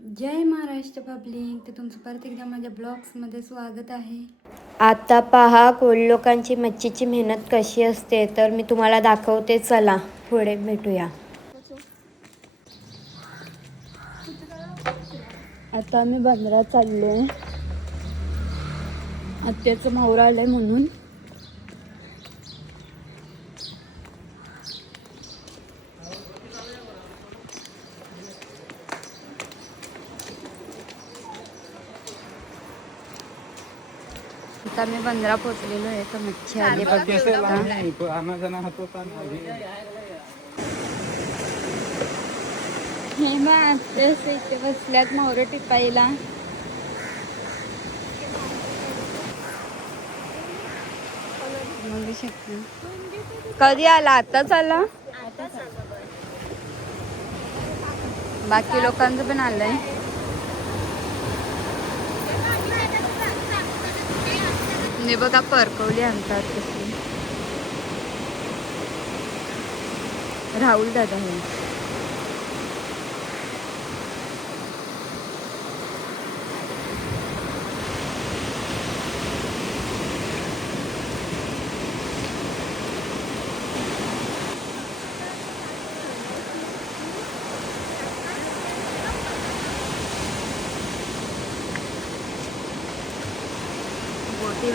जय Maharashtra public तर तुमचं परत एकदा माझ्या ब्लॉग्समध्ये स्वागत आहे. आता पहा कोल लोकांची मच्छीची मेहनत कशी असते तर मी तुम्हाला दाखवते चला पुढे भेटूया. आता आम्ही बंदरात चाललो आहे आत्याचं मावरा आहे म्हणून. आम्ही बंदरा पोचलेलो आहे तर मच्छी आली हे. मग इथे बसल्यात बघू शकता. कधी आला? आताच आला? बाकी लोकांचं पण आलंय. हे बघा परकवली आणतात तशी राहुल दादा हे.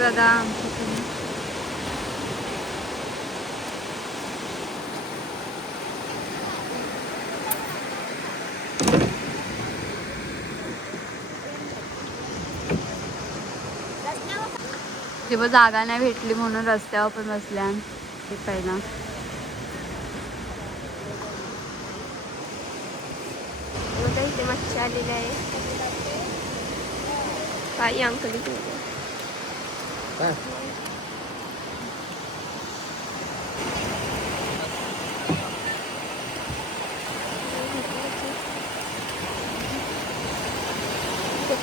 दादा तेव्हा जागा नाही भेटली म्हणून रस्त्यावर पण बसल्या. ते पहिला. इथे मच्छी आलेली आहे. काही अंकली ते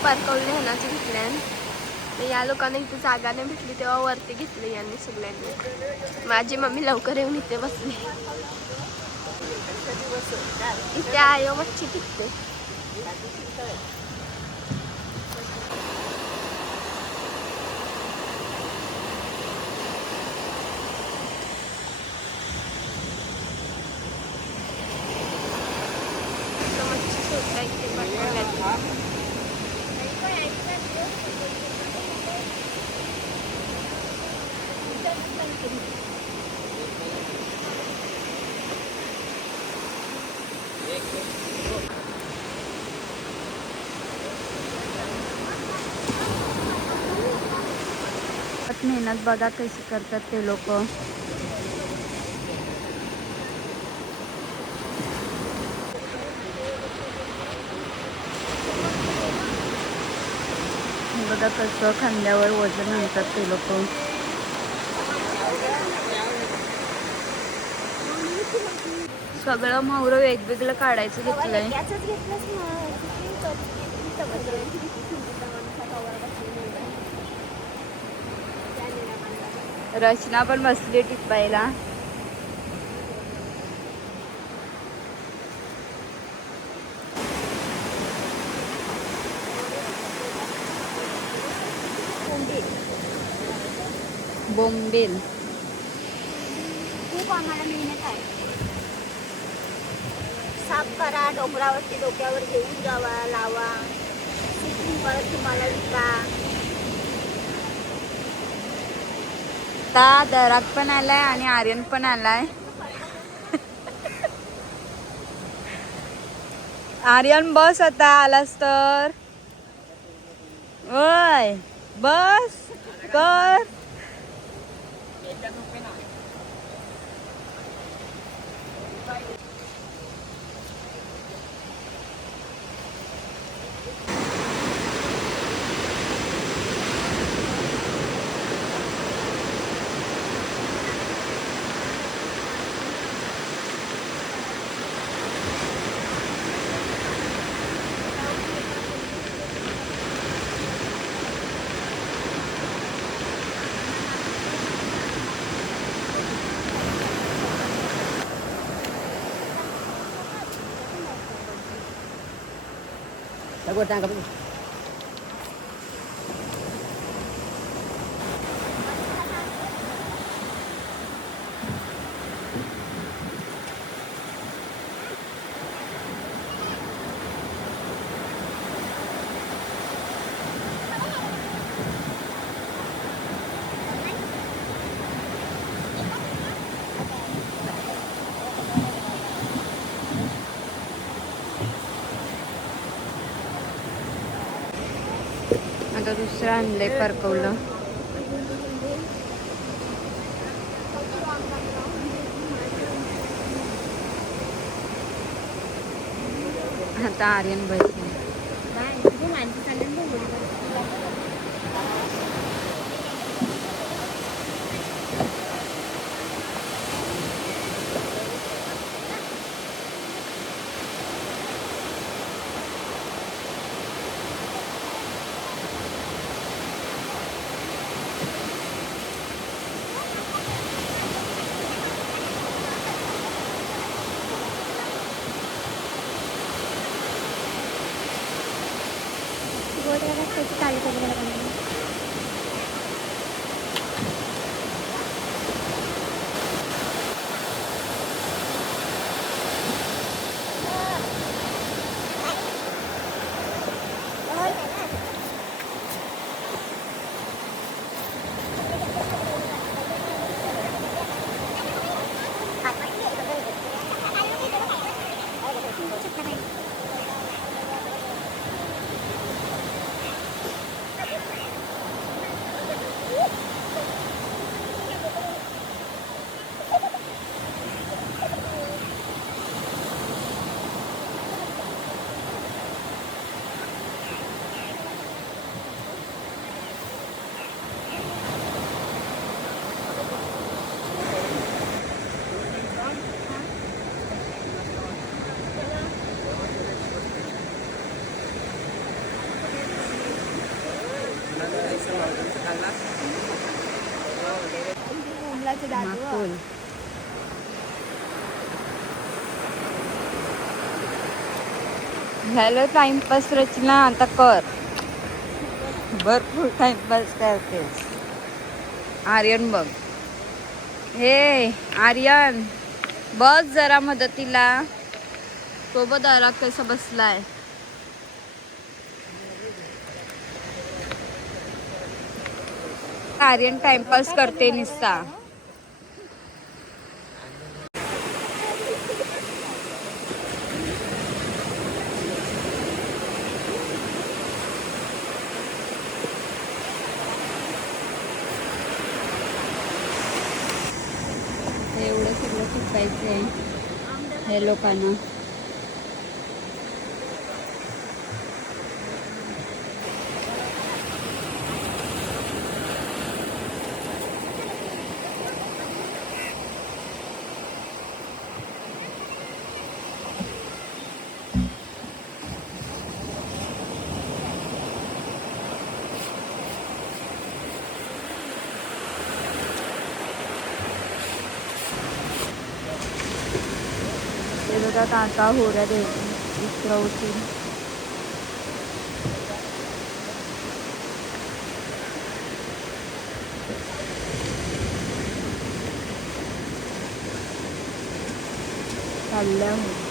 परकवले ह्यानाचे घेतल्या या लोकांना इथे जागा नाही भेटली तेव्हा वरती घेतली यांनी सगळ्यांनी. माझी मम्मी लवकर येऊन इथे बसली. इथे आयो मच्छी टिकते इथं मच्छी सोडल्या इथे परकवल्यात. मेहनत बघा कशी करतात ते लोक. बघा कसं खांद्यावर वजन आणतात ते लोक. सगळं मावरं वेगवेगळं काढायचं घेतलंय. रचना पण बसली टिपायला बोंबेल. खूप आम्हाला मेहनत आहे. साफ करा डोंगरावरती डोक्यावर घेऊन जावा लावा. परत तुम्हाला विका. आता दरात पण आलाय आणि आर्यन पण आलाय. आर्यन बस आता आलास तर. वय बस कर. 我站个位置。आता दुसरं आणलंय परकवलं आता आर्यन बसले झालं टाइमपास रचना आता कर. भरपूर टाइमपास करतेस आर्यन बघ. हे आर्यन बस जरा मदतीला. सोबत आरा कसा बसलाय? आर्यन टाइमपास करते निस्ता हे एवढं सगळं शिकायचं आहे हे लोकांना ते बघा काका होऱ्या दे उतरवतील चालल्या हो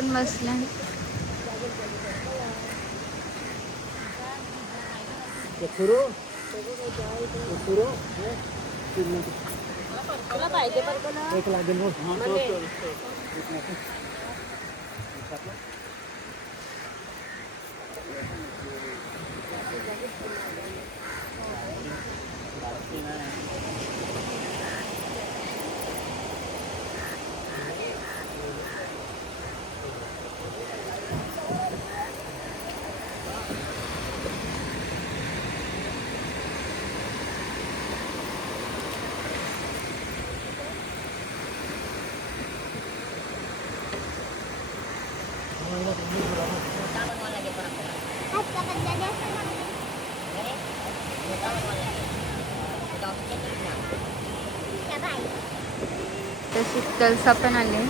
पण बसला लागेल तर शीतलसा पण आले.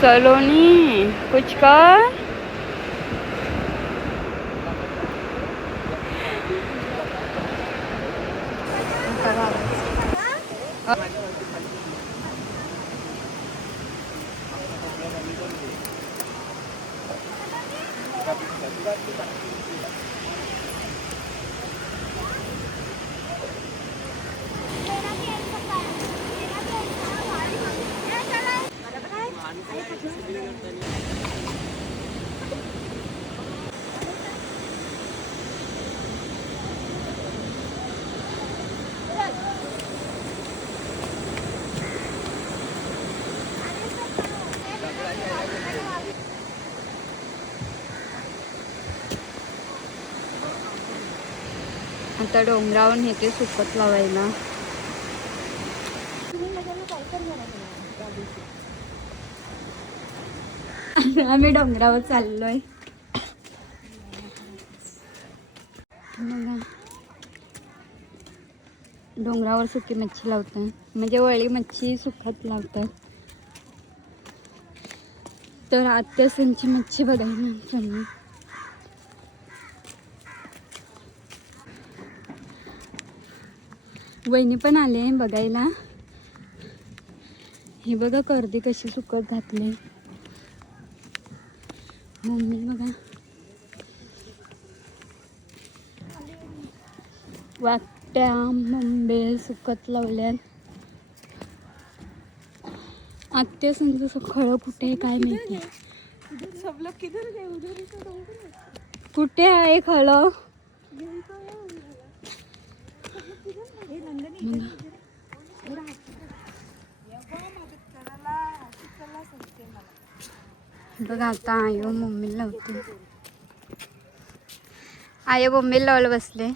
सलोनी कुछ कर आता डोंगरावर नेते सुकत लावायला. आम्ही डोंगरावर चाललोय. डोंगरावर सुकी मच्छी लावतात म्हणजे वळी मच्छी सुखात लावतात तर आत्यासांची मच्छी बघायला वहिनी पण आले बघायला. हे बघा कर्दी कशी सुकत घातली. मम्मी बघा. वाट्या मुंबे सुकत लावल्यात. आत्या संच खळं कुठे काय माहिती कुठे आहे? खळं? बघा आता आयो मम्मी लावते. आयो मम्मी लावलं बसले.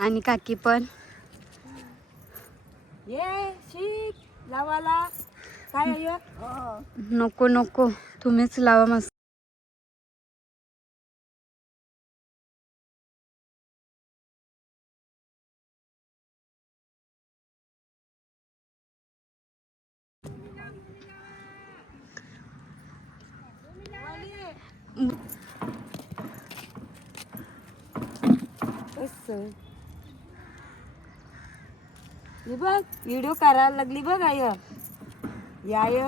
आणि काकी पण. ये शिक लावाला. काय आहे नको नको. तुम्हीच लावा मस्त. असं. हे बघ व्हिडिओ करायला लागली बघ आय याय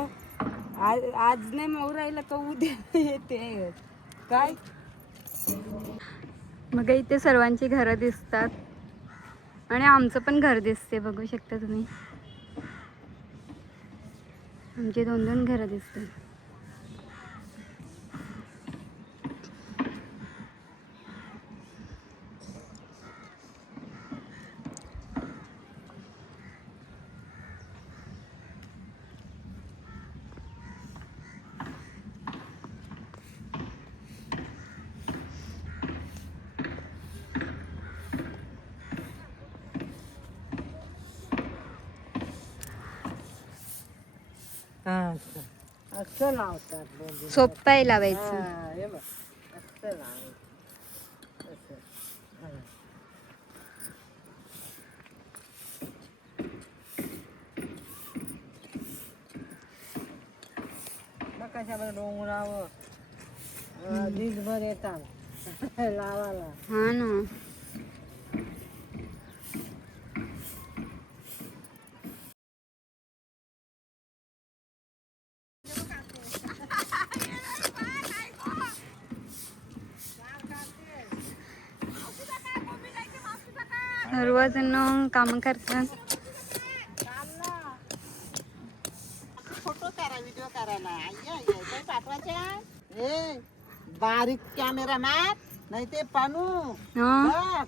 आज आज नाही मऊ राहिला तर उद्या येते काय? मग इथे सर्वांची घरं दिसतात. आणि आमचं पण घर दिसते बघू शकता तुम्ही. आमची दोन दोन घरं दिसतात. असं लावतात बोंबील. सोपं आहे लावायचं हा, हे बघ असं लावायचं असं. हा. मग कशाला डोंगरावर अं, दिसभर येतात लावाला हा ना काम करतात. फोटो करा व्हिडिओ करायला आय्या, आय्या, काय पाठवायच्या ए बारीक कॅमेरा मार नाही ते पानू हा बघ.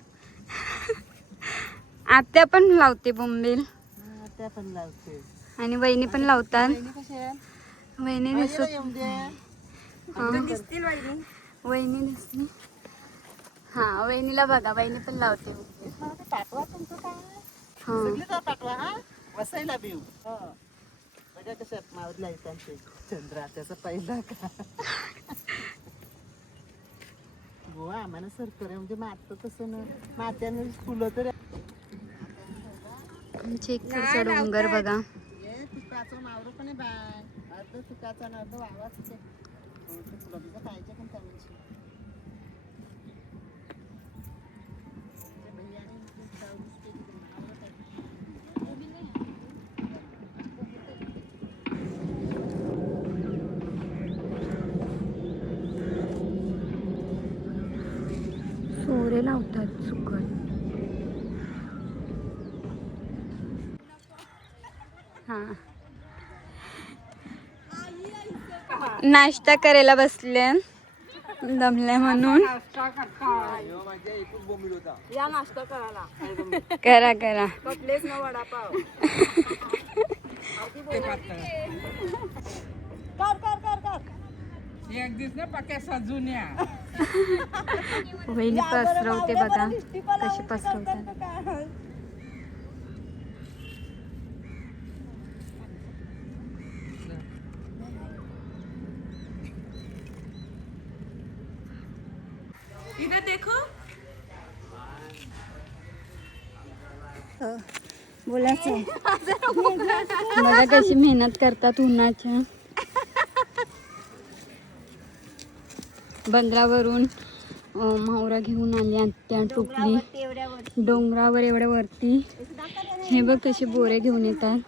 आत्या पण लावते बोंबील. हा, त्या पण लावते आणि वहिनी पण लावतात. बहिणी कशी आहे? वहिनी बाईला दिसत येऊन दे. हा. वहिनी? दिसली. हा वहिनीला बघा वहिनी पण लावते. हा, ते पाठवा तुमचं काय? सगळी जा पाठवा हा? वसायला बिऊ हो. बघा कशा मावरल्या आहेत त्यांचे. चंद्रा त्याचा पहिला का? गोवा आम्हाला सरकार म्हणजे मारतं तसं ना मात्यानं फुलं तर इकडचा डोंगर बघा. तुकाचं नावरं पण आहे बाय. अर्ध तुकाचा ना अर्ध वावाच ते. हो, पाहिजे पण त्या म्हणजे ते भैयाने ते जाऊन ते नावरं काय. सोरे लावतात सुकट हा नाश्ता करायला बसले. दमले म्हणून. या नाश्ता करायला. करा करा. ना वडापाव. कर कर कर कर. वहिनी पसरवते बघा कशी पसरवतात हो. बोलायचं बघा कशी मेहनत करतात उन्हाच्या. बंदरावरून मावरा घेऊन आली आत्या टोपली. डोंगरावर एवढ्या वरती. हे बघ कसे बोरे घेऊन येतात.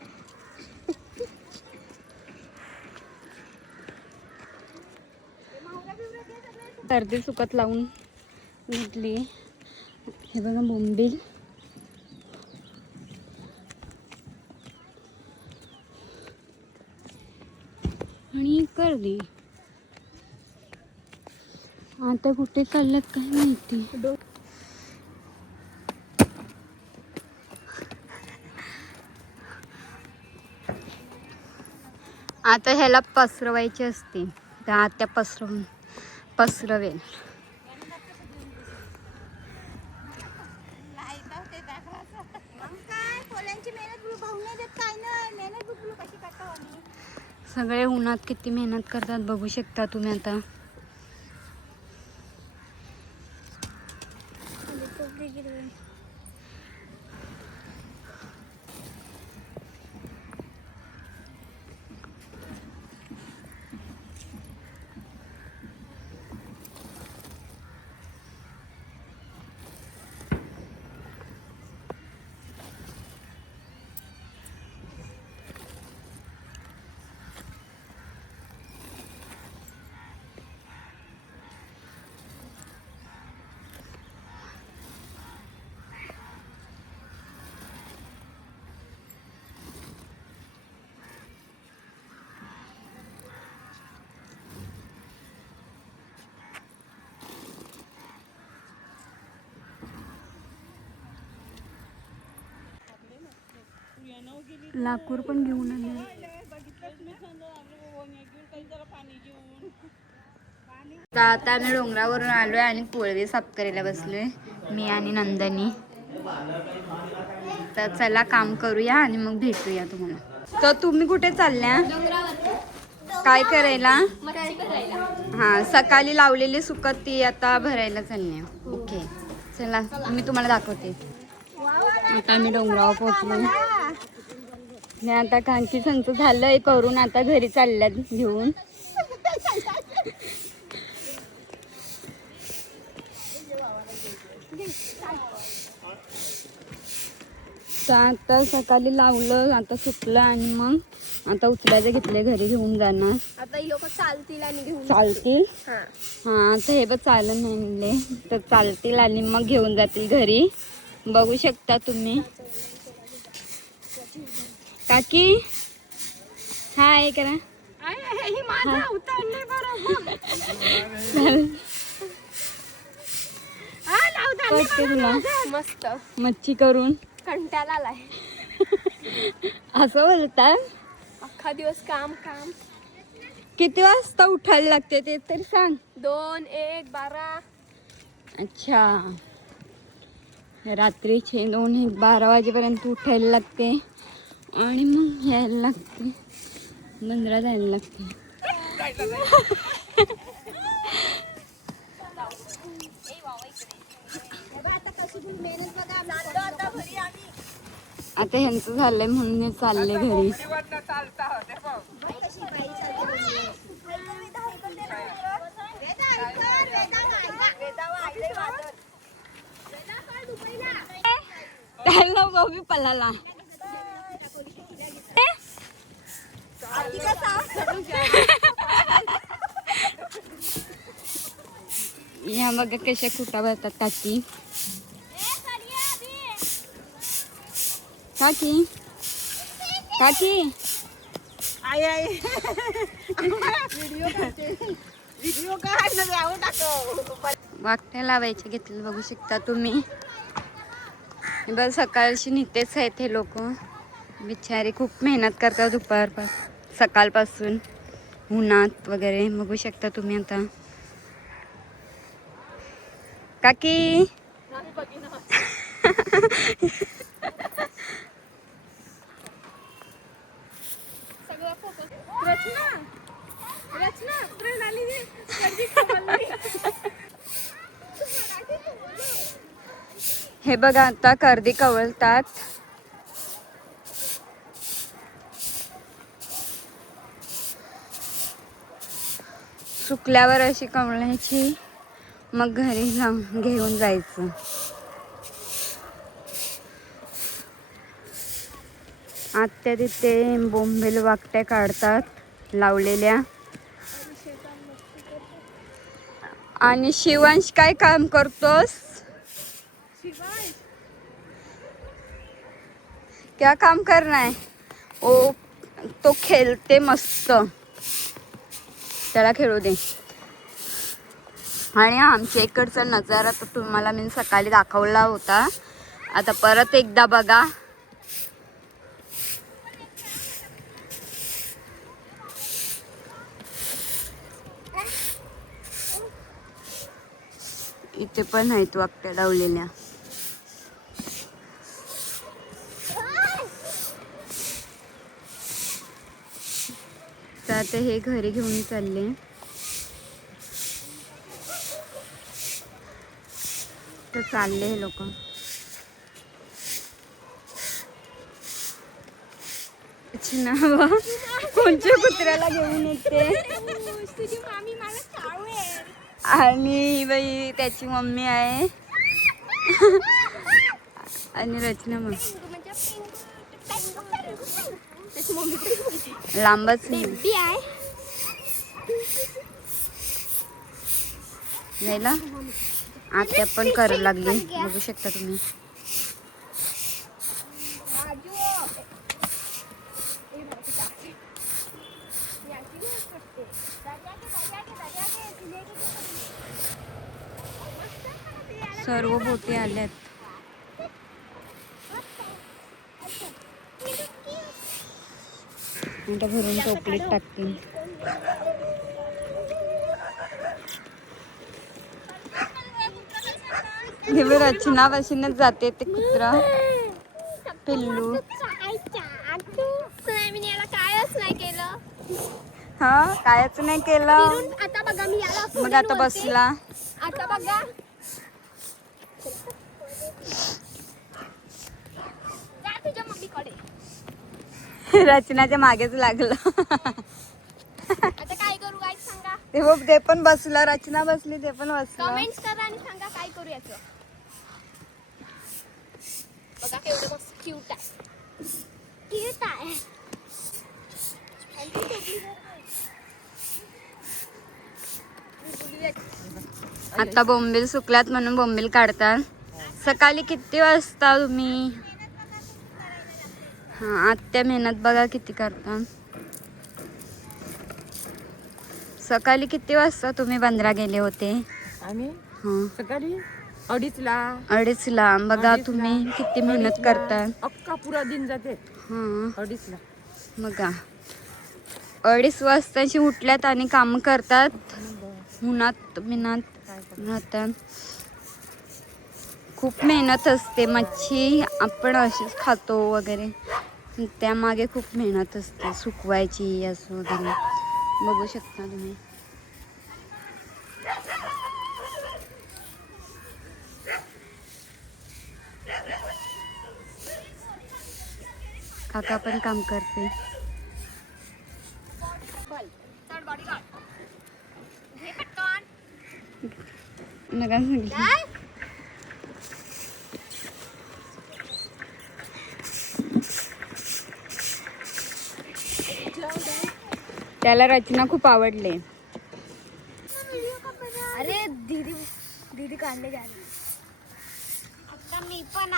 अर्धी सुकत लावून घेतली. हे बघा बोंबील. आणि कर्दी आता कुठे चालल्यात काय माहिती? आता ह्याला पसरवायची असते. तर आता पसरवून पसरवेल. सगळे उन्हात किती मेहनत करतात बघू शकता तुम्ही आता. लाकूर पण घेऊन आले. तर आता आम्ही डोंगरावरून आलोय आणि कोळवे साफ करायला बसलोय मी आणि नंदनी. तर चला काम करूया आणि मग भेटूया तुम्हाला. तर तुम्ही कुठे चालल्या? काय करायला? हा सकाळी लावलेली सुकत ती आता भरायला चालली ओके चला मी तुम्हाला दाखवते. आता आम्ही डोंगरावर पोहोचलो मी आता कांकी संच झालंय करून आता घरी चालल्यात घेऊन. तर आता सकाळी लावलं आता सुकलं आणि मग आता उचलायचं घेतले घरी घेऊन जाणार. आता ही लोक चालतील आणि घेऊन चालतील? हा. आता हे बघ चालन म्हणले. तर चालतील आणि मग घेऊन जातील घरी. बघू शकता तुम्ही. काकी? हाय करा. मस्त. मच्छी करून. कंटाळा आलाय. असं बोलतात अख्खा दिवस काम काम. किती वाजता उठायला लागते ते तरी सांग. दोन एक बारा. अच्छा. रात्रीचे दोन एक बारा वाजेपर्यंत उठायला लागते. आणि मग यायला लागते मंदिरात जायला लागते आता ह्यांचं झालंय म्हणून हे चालले घरी त्याला गोबी पलाला या बघा कशा कुटा भरतात काकी. काकी. काकी. आई आई. व्हिडिओ व्हिडिओ वाकट्या लावायचे घेतले बघू शकता तुम्ही. बघ सकाळची नितेच आहेत हे लोक. बिचारे खूप मेहनत करतात दुपारपास सकाळपासून उन्हात वगैरे बघू शकता तुम्ही आता. काकी! हे बघा आता कर्दी कवळतात. सुकल्यावर अशी कमळायची मग घरी जाऊन घेऊन जायचं. आत्या तिथे बोंबेल वाकट्या काढतात लावलेल्या. आणि शिवांश काय काम करतोस? क्या काम करणार ओ तो खेळते मस्त. त्याला खेळू दे. आणि आमच्या इकडचा नजारा तर तुम्हाला मी सकाळी दाखवला होता. आता परत एकदा बघा. इथे पण आहेत वाकट्या लावलेल्या. आता हे घरी घेऊन चालले. तर चालले हे लोक. ना कोणत्या कुत्र्याला घेऊन येते? आणि बाई त्याची मम्मी आहे. आणि रचना मग. लांबच नाही. जायला आत्या पण करू लागली. बघू शकता तुम्ही. सर्व बोटी आल्यात. आता भरून चॉकलेट टाकते. हे रचना जाते ते कुत्रा. पिल्लू. कायच नाही केलं हा कायच नाही केलं. आता बघा मी याला मग आता बसला. आता बघा तुझ्या मम्मीकडे. रचनाच्या मागेच लागलं. आता काय करू काय सांगा. ते बघ ते पण बसलं रचना बसली ते पण बसलं. कमेंट्स करा आणि सांगा काय करू याचं. बघा केवढं मस्त क्यूट आहे. क्यूट आहे. आणि ती टोपली जर आहे. आता बोंबील सुकल्यात म्हणून बोंबील काढतात. सकाळी किती वाजता तुम्ही? हा आत्या मेहनत बघा किती करता. सकाळी किती वाजता तुम्ही बंदरा गेले होते? आम्ही? हा. सकाळी अडीचला. अडीचला. बघा अडीचला. तुम्ही किती मेहनत करता. अख्खा पुरा दिन जाते. हा. अडीचला. बघा. अडीच वाजताशी उठल्यात आणि काम करतात. उन्हात मिनात राहतात खूप मेहनत असते मच्छी. आपण अशीच खातो वगैरे. त्यामागे खूप मेहनत असते सुकवायची असं वगैरे बघू शकता तुम्ही काका पण काम करते नका सांगितलं त्याला रचना खूप आवडले. अरे दीदी दीदी काढले गेले आता मी पण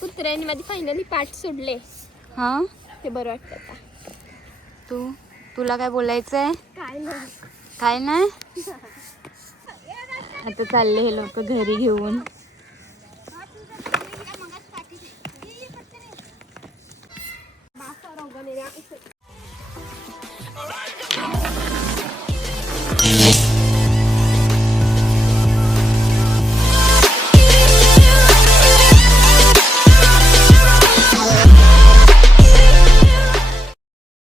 कुत्र्याने माझी फायनली पाठ सोडले. हा? ते बरं वाटतं आता. तू तुला काय बोलायचं आहे काय नाही. काय नाही? आता चालले हे लोक घरी घेऊन.